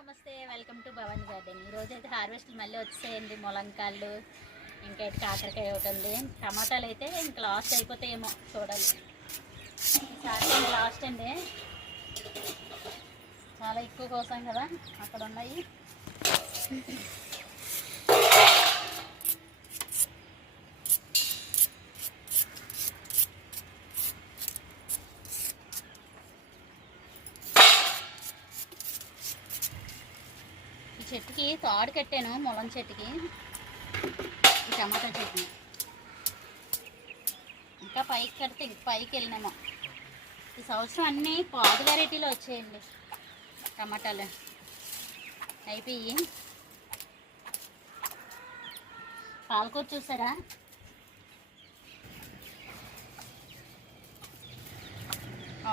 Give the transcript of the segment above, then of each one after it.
నమస్తే, welcome to Bhavan garden. ఈరోజు అయితే హార్వెస్ట్ మళ్ళీ వచ్చేయండి. ములంకాళ్ళు, ఇంకా కాకరకాయ ఒకటి ఉంది. టమాటాలు అయితే ఇంకా లాస్ట్ అయిపోతాయేమో చూడాలి. ఈసారి లాస్ట్ అండి, చాలా ఎక్కువ కోసం కదా అక్కడ ఉన్నాయి. చెట్టుకి తాడు కట్టాను, ములం చెట్టుకి. ఈ టమాటా చెట్టుని ఇంకా పైకి కడితే ఇంక పైకి వెళ్ళినామో. ఈ సంవత్సరం అన్నీ పాదు వెరైటీలో వచ్చాయండి టమాటాలు. అయిపోయి పాలకూర చూసారా,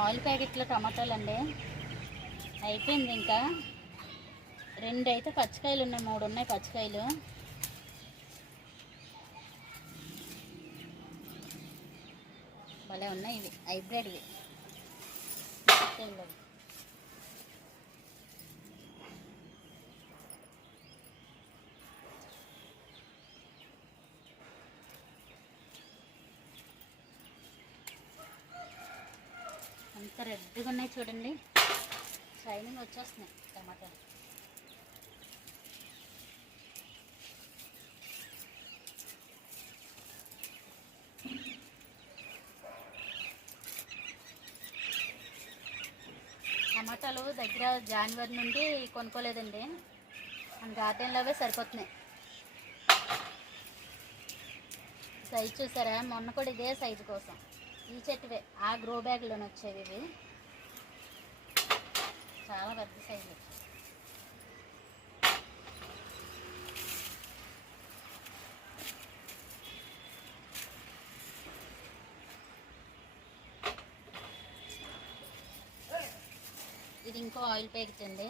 ఆయిల్ ప్యాకెట్లో టమాటాలు అండి. అయిపోయింది. ఇంకా రెండు అయితే పచ్చికాయలు ఉన్నాయి, 3 ఉన్నాయి పచ్చికాయలు. భలే ఉన్నాయి ఇవి, హైబ్రిడ్వి. అంత రెడ్గా ఉన్నాయి చూడండి, షైనింగ్ వచ్చేస్తున్నాయి టమాటాలు. టమాటాలు దగ్గర జనవరి నుండి కొనుక్కోలేదండి, మన గార్డెన్లోవే సరిపోతున్నాయి. సైజు చూసారా, మొన్న కూడా ఇదే సైజు కోసం ఈ చెట్టువే ఆ గ్రో బ్యాగ్లోనే వచ్చేవి. ఇవి చాలా పెద్ద సైజు. ఇది ఇంకో ఆయిల్ ప్యాకెట్ అండి.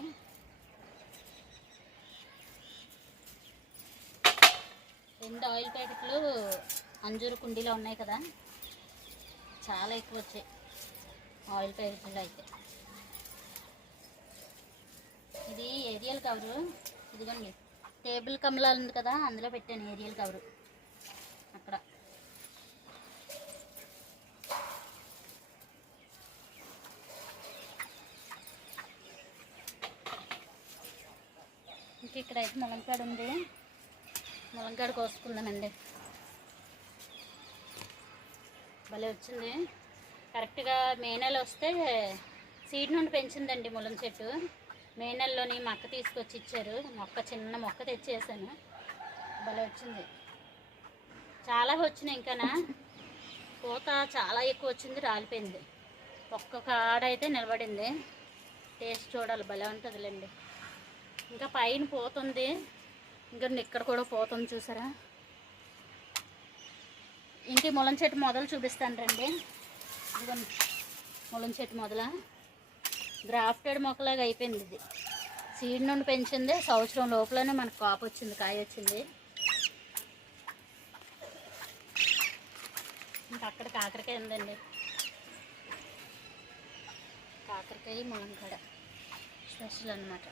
రెండు ఆయిల్ ప్యాకెట్లు అంజూరు కుండీలో ఉన్నాయి కదా, చాలా ఎక్కువ వచ్చాయి ఆయిల్ ప్యాకెట్లు అయితే. ఇది ఏరియల్ కవరు, ఇదిగోండి టేబుల్ కమలాలు ఉంది కదా, అందులో పెట్టాను ఏరియల్ కవరు. అక్కడ ఇక్కడైతే ములంకాడ ఉంది, ములంకాడ కోసుకుందామండి. భలే వచ్చింది. కరెక్ట్గా మే నెల వస్తే సీడ్ నుండి పెంచిందండి ములం చెట్టు. మే నెలలోని మొక్క తీసుకొచ్చి ఇచ్చారు, చిన్న మొక్క తెచ్చేసాను. భలే వచ్చింది, చాలా వచ్చినాయి. ఇంకానా పూత చాలా ఎక్కువ వచ్చింది, రాలిపోయింది. ఒక్కొక్క ఆడైతే నిలబడింది. టేస్ట్ చూడాలి, భలే ఉంటుందిలేండి. ఇంకా పైన పోతుంది, ఇంకా ఇక్కడ కూడా పోతుంది చూసారా. ఇంటి ములం చెట్టు మొదలు చూపిస్తాను రండి. ఇదిగోండి ములం చెట్టు మొదల గ్రాఫ్టెడ్ మొక్కలాగా అయిపోయింది. ఇది సీడ్ నుండి పెంచింది, సంవత్సరం లోపలనే మనకు కాపు వచ్చింది, కాయ వచ్చింది. ఇంకా అక్కడ కాకరకాయ ఉందండి, కాకరకాయ ములంకాడ స్పెషల్ అన్నమాట.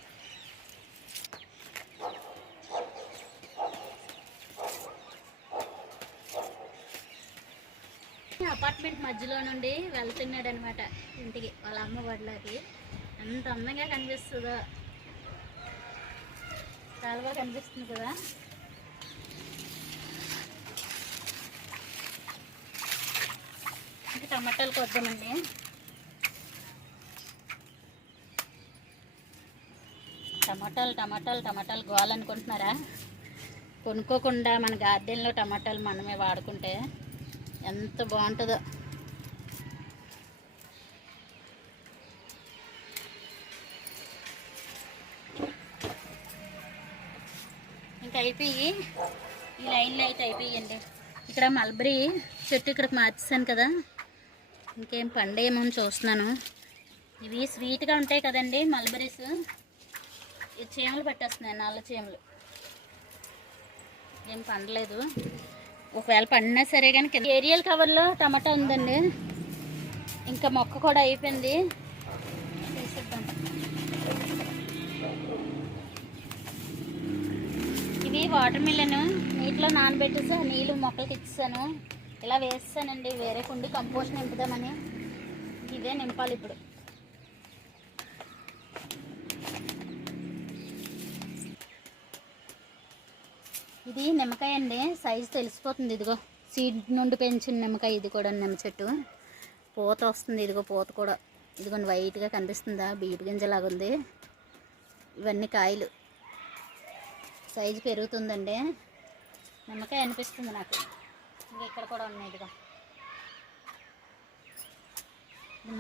అపార్ట్మెంట్ మధ్యలో నుండి వెళ్తున్నాడు అనమాట ఇంటికి, వాళ్ళ అమ్మ బడిలోకి. ఎంత అందంగా కనిపిస్తుందో, చాలా బాగా కనిపిస్తుంది కదా. ఇంకా టమాటాలు కొద్దామండి. టమాటాలు గోవాలనుకుంటున్నారా? కొనుక్కోకుండా మన గార్డెన్లో టమాటాలు మనమే వాడుకుంటే ఎంత బాగుంటుందో. ఇంకా అయిపోయి ఈ లైన్లో అయితే అయిపోయండి. ఇక్కడ మల్బరీ చెట్టు ఇక్కడికి మార్చేసాను కదా, ఇంకేం పండేమో అని చూస్తున్నాను. ఇవి స్వీట్గా ఉంటాయి కదండి మల్బరీస్. ఈ చీమలు పట్టేస్తున్నాయి, నల్ల చీమలు. ఏం పండలేదు, ఒకవేళ పండినా సరే. కానీ ఏరియల్ కవర్లో టమాటా ఉందండి, ఇంకా మొక్క కూడా అయిపోయింది. తీసేద్దాం. వాటర్ మిల్లన్ నీటిలో నానబెట్టేసి ఆ నీళ్ళు మొక్కలకి ఇచ్చేసాను. ఇలా వేస్తానండి, వేరే కుండి కంపోస్ట్ నింపుదామని. ఇదే నింపాలి ఇప్పుడు. ఇది నిమ్మకాయ అండి, సైజు తెలిసిపోతుంది. ఇదిగో సీడ్ నుండి పెంచిన నిమ్మకాయ. ఇది కూడా నిమ్మ చెట్టు, పూత వస్తుంది. ఇదిగో పూత కూడా ఇదిగోండి వైట్గా కనిపిస్తుందా, బియ్యపు గింజలాగా ఉంది. ఇవన్నీ కాయలు, సైజు పెరుగుతుందండి. నిమ్మకాయ అనిపిస్తుంది నాకు. ఇంకా ఇక్కడ కూడా ఉన్నాయి. ఇదిగో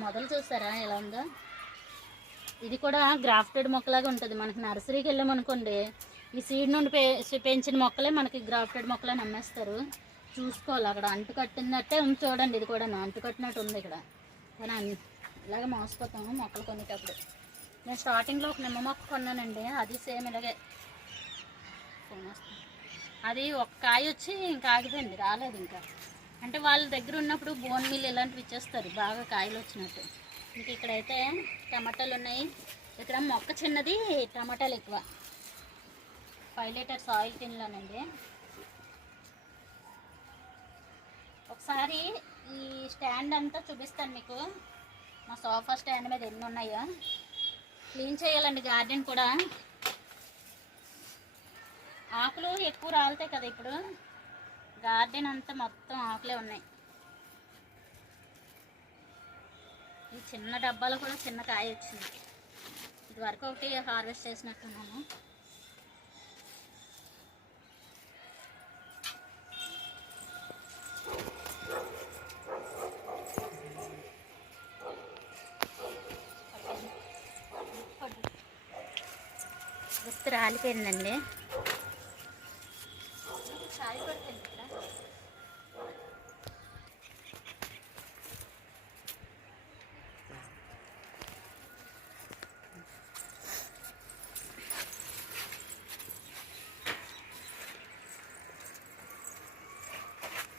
మొదలు చూసారా ఎలా ఉందో. ఇది కూడా గ్రాఫ్టెడ్ మొక్కలాగా ఉంటుంది. మనకి నర్సరీకి వెళ్ళామనుకోండి, ఈ సీడ్ నుండి పెంచిన మొక్కలే మనకి గ్రాఫ్టెడ్ మొక్కలని అమ్మేస్తారు. చూసుకోవాలి, అక్కడ అంటు కట్టినట్టే ఉంది చూడండి. ఇది కూడా అంటు కట్టినట్టు ఉంది ఇక్కడ. కానీ ఇలాగే మోసపోతాము మొక్కలు కొనేటప్పుడు. నేను స్టార్టింగ్లో ఒక నిమ్మ మొక్క కొన్నానండి, అది సేమ్ ఇలాగే. అది ఒక కాయ వచ్చి ఇంకా ఆగిపోయింది, రాలేదు ఇంకా. అంటే వాళ్ళ దగ్గర ఉన్నప్పుడు బోన్ మిల్ ఇలాంటివి ఇచ్చేస్తారు బాగా కాయలు వచ్చినట్టు. ఇంక ఇక్కడైతే టమాటాలు ఉన్నాయి. ఇక్కడ మొక్క చిన్నది, టమాటాలు ఎక్కువ. 5 లీటర్స్ ఆయిల్ టిన్లోనండి. ఒకసారి ఈ స్టాండ్ అంతా చూపిస్తాను మీకు. మా సోఫా స్టాండ్ మీద ఎన్ని ఉన్నాయో. క్లీన్ చేయాలండి గార్డెన్ కూడా. ఆకులు ఎక్కువ రాలుతాయి కదా ఇప్పుడు. గార్డెన్ అంతా మొత్తం ఆకులే ఉన్నాయి. ఈ చిన్న డబ్బాలో కూడా చిన్న కాయ వచ్చింది. ఇది వరకు ఒకటి హార్వెస్ట్ చేసినట్టున్నాను. గుర్తు రాలిపోయిందండి.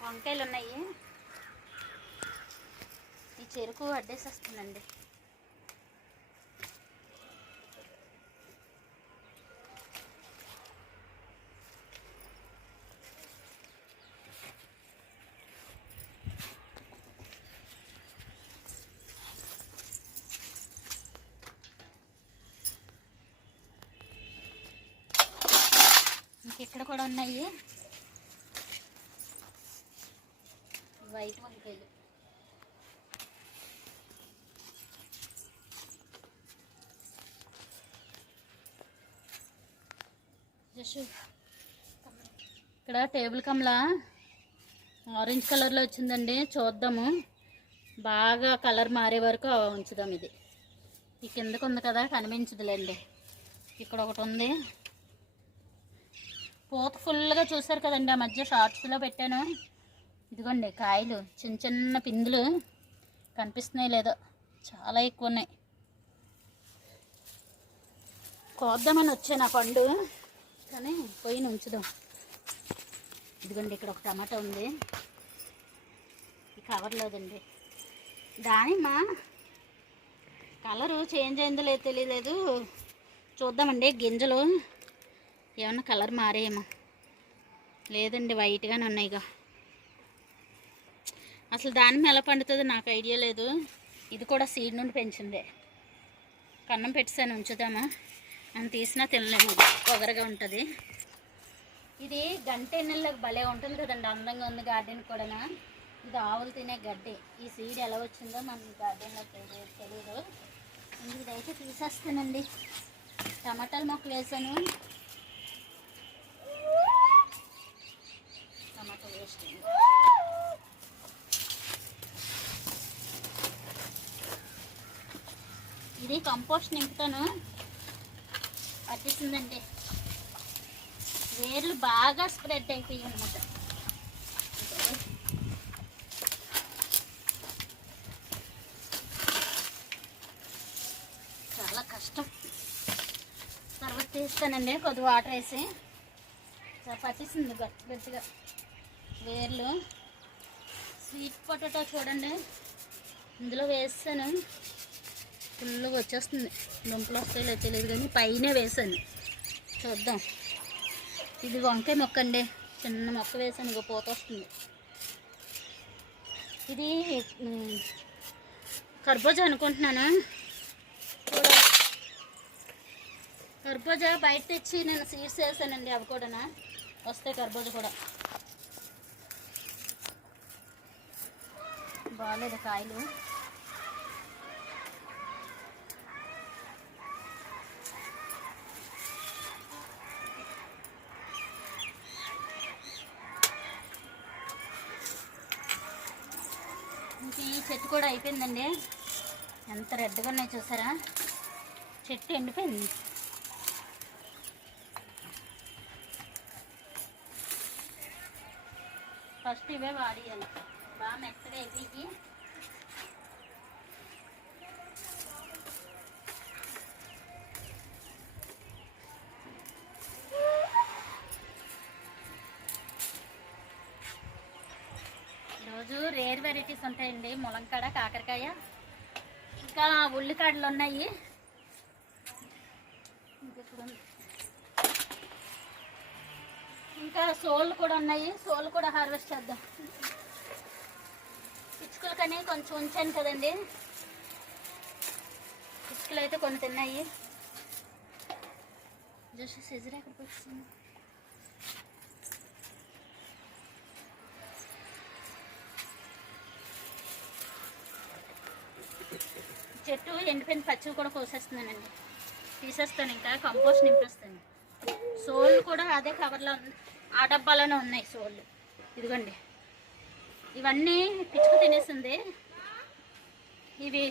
వంకాయలు ఉన్నాయి. ఈ చెరుకు అడ్డేసేస్తుందండి. ఇక్కడ కూడా ఉన్నాయి వైట్ వంకాయలు. ఇక్కడ టేబుల్ కమలా ఆరెంజ్ కలర్లో వచ్చిందండి. చూద్దాము, బాగా కలర్ మారే వరకు ఉంచుదాం. ఇది ఈ కిందకు ఉంది కదా, కనిపించదులేండి. ఇక్కడ ఒకటి ఉంది, పూత ఫుల్గా చూసారు కదండి. ఆ మధ్య షార్ట్స్లో పెట్టాను. ఇదిగోండి కాయలు, చిన్న చిన్న పిందులు కనిపిస్తున్నాయి లేదో, చాలా ఎక్కువ ఉన్నాయి. కోద్దామని వచ్చాను ఆ పండు, కానీ పోయి ఉంచుదాం. ఇదిగోండి ఇక్కడ ఒక టమాటా ఉంది, ఈ కవర్లోదండి. దానిమ్మ కలరు చేంజ్ అయిందో లేదో తెలియలేదు. చూద్దామండి, గింజలు ఏమన్నా కలర్ మారేమో. లేదండి, వైట్గానే ఉన్నాయిగా. అసలు దానిమ్మ ఎలా పండుతుందో నాకు ఐడియా లేదు. ఇది కూడా సీడ్ నుండి పెంచిందే. కన్నం పెట్టాను, ఉంచుదామా అని తీసినా తినలేము. పొగరగా ఉంటుంది. ఇది గంటె నెలలకు భలే ఉంటుంది కదండి, అందంగా ఉంది గార్డెన్ కూడా. ఇది ఆవులు తినే గడ్డి. ఈ సీడ్ ఎలా వచ్చిందో మన గార్డెన్లో తెలియదు. ఇదైతే తీసేస్తానండి. టమాటాల మొక్కలు వేసాను, టమాటా వేస్ట్. ఇది కంపోస్ట్ నింపుతాను. పట్టిస్తుందండి, వేర్లు బాగా స్ప్రెడ్ అయిపోయాయి అన్నమాట. చాలా కష్టం. తర్వాత తీస్తానండి, కొద్ది వాటర్ వేసి. పట్టిస్తుంది గట్టిగా వేర్లు. స్వీట్ పొటాటో చూడండి, ఇందులో వేస్తాను. ఫుల్గా వచ్చేస్తుంది. దుంపలు వస్తాయో తెలియదు కానీ పైన వేసాను. చూద్దాం. ఇది వంకాయ మొక్క అండి, చిన్న మొక్క వేసాను, ఇక పూత వస్తుంది. ఇది కర్బూజా అనుకుంటున్నాను. కర్బూజా బయట తెచ్చి నేను సీడ్స్ వేసానండి, అవి కూడా వస్తాయి. కర్బూజా కూడా బాగాలేదు కాయలు. ఈ చెట్టు కూడా అయిపోయిందండి. ఎంత రెడ్గా ఉన్నాయి చూసారా, చెట్టు ఎండిపోయింది. ఫస్ట్ ఇవే వాడియాలి, బాగా మెత్తగా అయిపోయి. ఈరోజు రేర్ వెరైటీస్ ఉంటాయండి, ములంకాడ, కాకరకాయ, ఇంకా ఉల్లికాడలు ఉన్నాయి. ఇంకా సోళ్ళు కూడా ఉన్నాయి, సోళ్ళు కూడా హార్వెస్ట్ చేద్దాం. పిచ్చుకలు కానీ కొంచెం ఉంచాను కదండి, పిచ్చుకలు అయితే కొన్ని తిన్నాయి. జస్ట్ సిజర్ ఎక్కడికి వచ్చింది. చెట్టు ఎండిపోయిన పచ్చివి కూడా కోసేస్తున్నానండి, తీసేస్తాను. ఇంకా కంపోస్ట్ నింపేస్తాను. సోళ్ళు కూడా అదే కవర్లో ఉంది, ఆ డబ్బాలోనే ఉన్నాయి సోళ్ళు. ఇదిగోండి, ఇవన్నీ పిచ్చుక తినేస్తుంది. ఇవి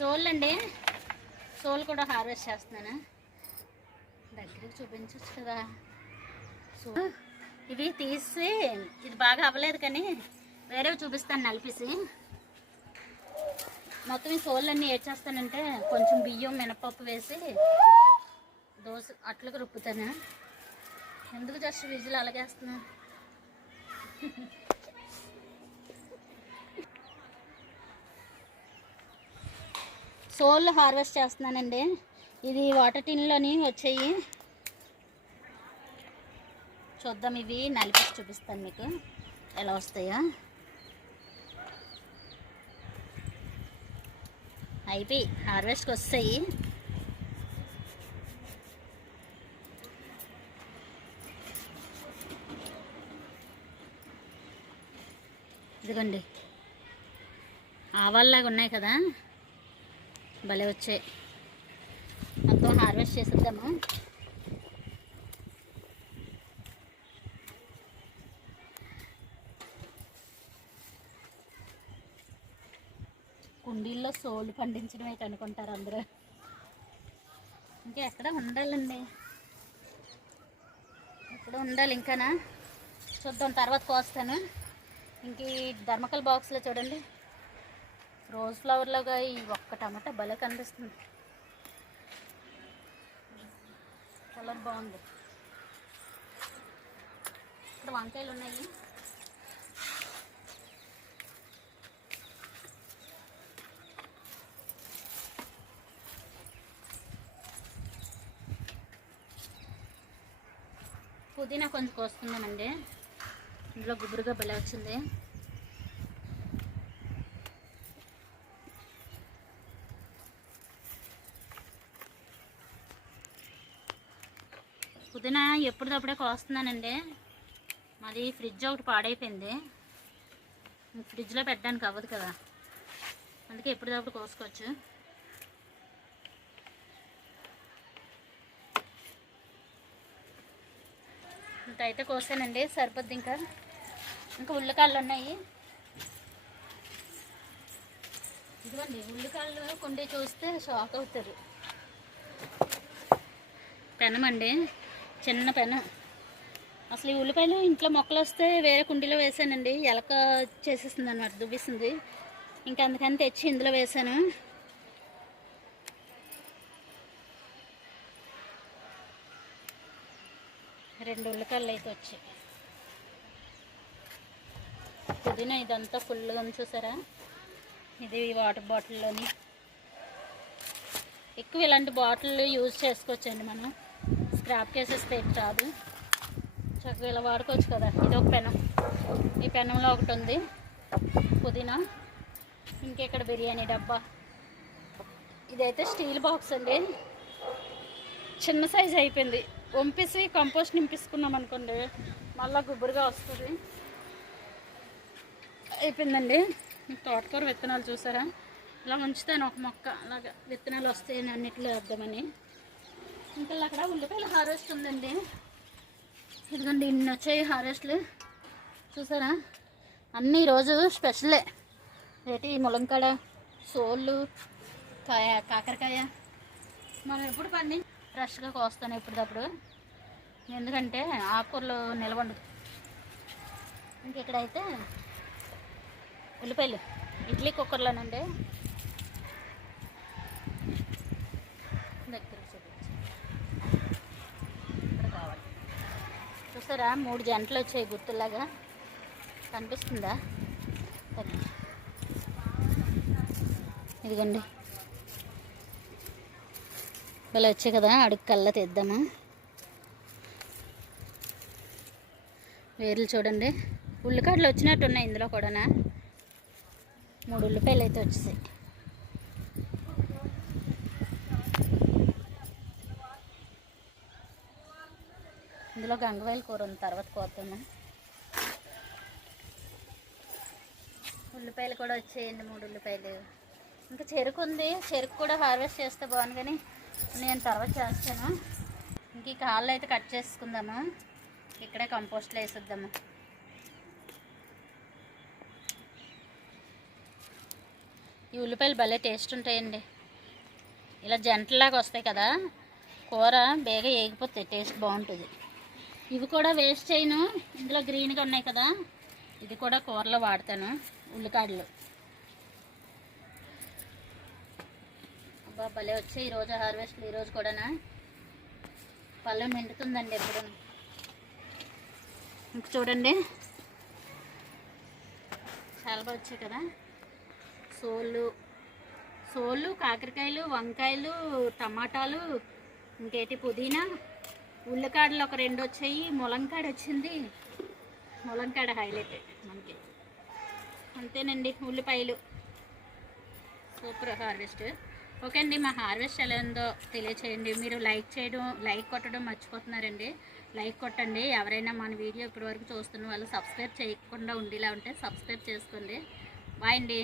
సోళ్ళు అండి, సోళ్ళు కూడా హార్వెస్ట్ చేస్తున్నాను. దగ్గరికి చూపించచ్చు కదా. సో ఇవి తీసి, ఇది బాగా అవ్వలేదు కానీ వేరేవి చూపిస్తాను నలిపేసి. మొత్తం ఈ సోళ్ళన్నీ ఏడ్చేస్తానంటే కొంచెం బియ్యం, మినపప్పు వేసి దోశ అట్లకు రుప్పుతాను. ఎందుకు జస్ట్ విజిల్ అలాగేస్తున్నా. సోళ్ళు హార్వెస్ట్ చేస్తున్నానండి. ఇది వాటర్ టిన్లోని వచ్చాయి, చూద్దాం. ఇవి నలిపేసి చూపిస్తాను మీకు ఎలా వస్తాయో. అయిపోయి హార్వెస్ట్కి వస్తాయి. ఇదిగోండి, ఆవాల్లాగా ఉన్నాయి కదా, భలే వచ్చాయి. మొత్తం హార్వెస్ట్ చేసేద్దాము. కుండీల్లో సోలు పండించడం అయితే అనుకుంటారు అందరూ. ఇంకా ఎక్కడ ఉండాలండి, ఎక్కడ ఉండాలి ఇంకానా, చూద్దాం తర్వాత కోస్తాను. ఇంక ఈ ధర్మకల్ బాక్స్లో చూడండి, రోజ్ ఫ్లవర్లాగా ఈ ఒక్క టమాటా భలే కనిపిస్తుంది, కలర్ బాగుంది. ఇక్కడ వంకాయలు ఉన్నాయి. పుదీనా కొంచెం కోసుకుందామండి, ఇందులో గుబురుగా భలే వచ్చింది. పుదీనా ఎప్పటికప్పుడే కోస్తున్నానండి. మాది ఫ్రిడ్జ్ ఒకటి పాడైపోయింది, ఫ్రిడ్జ్లో పెట్టడానికి అవ్వదు కదా, అందుకే ఎప్పటికప్పుడు కోసుకోవచ్చు. ఇంత అయితే కోసానండి, సరిపోద్ది. ఇంకా ఉల్లికాయలు ఉన్నాయి. ఇదిగోండి ఉల్లికాయలు కొండి చూస్తే షాక్ అవుతారు. పెనమండి, చిన్న పెనం. అసలు ఈ ఉల్లిపాయలు ఇంట్లో మొక్కలు వస్తే వేరే కుండీలో వేసానండి, ఎలక చేసేస్తుంది అన్నమాట, దువ్విస్తుంది. ఇంకా అందుకని తెచ్చి ఇందులో వేసాను. రెండు ఉల్లికాయలు అయితే వచ్చాయి. పుదీనా ఇదంతా ఫుల్గా ఉంది చూసారా. ఇది వాటర్ బాటిల్లోని ఎక్కువ ఇలాంటి బాటిల్ యూజ్ చేసుకోవచ్చండి. మనం స్క్రాప్ కేసెస్ పెట్టి రాదు, చక్కగా ఇలా వాడుకోవచ్చు కదా. ఇది ఒక పెనం, ఈ పెనంలో ఒకటి ఉంది పుదీనా. ఇంకెక్కడ బిర్యానీ డబ్బా. ఇదైతే స్టీల్ బాక్స్ అండి, చిన్న సైజ్ అయిపోయింది. వంపేసి కంపోస్ట్ నింపించుకున్నాం అనుకోండి మళ్ళీ గుబురుగా వస్తుంది. అయిపోయిందండి. తోటకూర విత్తనాలు చూసారా, ఇలా ఉంచుతాను ఒక మొక్క, అలాగా విత్తనాలు వస్తాయని అన్నిట్లో వేద్దామని. ఇంకా అక్కడ ఉల్లిపాయల హార్వెస్ట్ ఉందండి. ఇదిగోండి ఇన్ని వచ్చాయి హార్వెస్ట్లు చూసారా. అన్నీ ఈరోజు స్పెషలే. ఏంటి ములంకాడ, సోళ్ళు, కాకరకాయ. మనం ఎప్పుడు పండి ఫ్రెష్గా కోస్తాను ఎప్పటికప్పుడు, ఎందుకంటే ఆకుకూరలు నిలవండదు. ఇంక ఇక్కడైతే ఉల్లిపాయలు ఇడ్లీ కుక్కర్లోనండి. దగ్గర చూపించి ఇక్కడ కావాలి చూసారా, 3 జంటలు వచ్చాయి గుర్తులాగా, కనిపిస్తుందా? ఇదిగోండి ఇలా వచ్చాయి కదా, అడుగు కల్లా తెద్దామా. వేర్లు చూడండి, ఉల్లికాడలు వచ్చినట్టు ఉన్నాయి ఇందులో కూడా. 3 ఉల్లిపాయలు అయితే వచ్చేసాయి. ఇందులో గంగవాయల కూర ఉంది, తర్వాత కోద్దాము. ఉల్లిపాయలు కూడా వచ్చేయండి, 3 ఉల్లిపాయలు. ఇంకా చెరుకు ఉంది, చెరుకు కూడా హార్వెస్ట్ చేస్తే బాగుంది, కానీ నేను తర్వాత చేస్తాను. ఇంక ఈ కాళ్ళు అయితే కట్ చేసుకుందాము, ఇక్కడే కంపోస్ట్లో వేసేద్దాము. ఈ ఉల్లిపాయలు భలే టేస్ట్ ఉంటాయండి, ఇలా జంటలాగా వస్తాయి కదా, కూర బేగా వేగిపోతాయి, టేస్ట్ బాగుంటుంది. ఇవి కూడా వేస్ట్ చేయను, ఇందులో గ్రీన్గా ఉన్నాయి కదా, ఇది కూడా కూరలో వాడతాను. ఉల్లికాడలు అబ్బా భలే వచ్చాయి ఈరోజు హార్వెస్ట్లు. ఈరోజు కూడానా పళ్ళెం నిండుతుందండి ఎప్పుడు. ఇంక చూడండి చాలా బాగా వచ్చాయి కదా. సోళ్ళు, కాకరకాయలు, వంకాయలు, టమాటాలు, ఇంకేటి పుదీనా, ఉల్లికాడలు ఒక 2 వచ్చాయి, ములంకాడ వచ్చింది. ములంకాడ హైలైట్ మనకి. అంతేనండి ఉల్లిపాయలు. Super harvest. ఓకే అండి, మా హార్వెస్ట్ ఎలా ఉందో తెలియచేయండి. మీరు లైక్ కొట్టడం మర్చిపోతున్నారండి. లైక్ కొట్టండి. ఎవరైనా మన వీడియో ఇప్పటివరకు చూస్తున్న వాళ్ళు సబ్స్క్రైబ్ చేయకుండా ఉండేలా ఉంటే సబ్స్క్రైబ్ చేసుకోండి. బాయ్ అండి.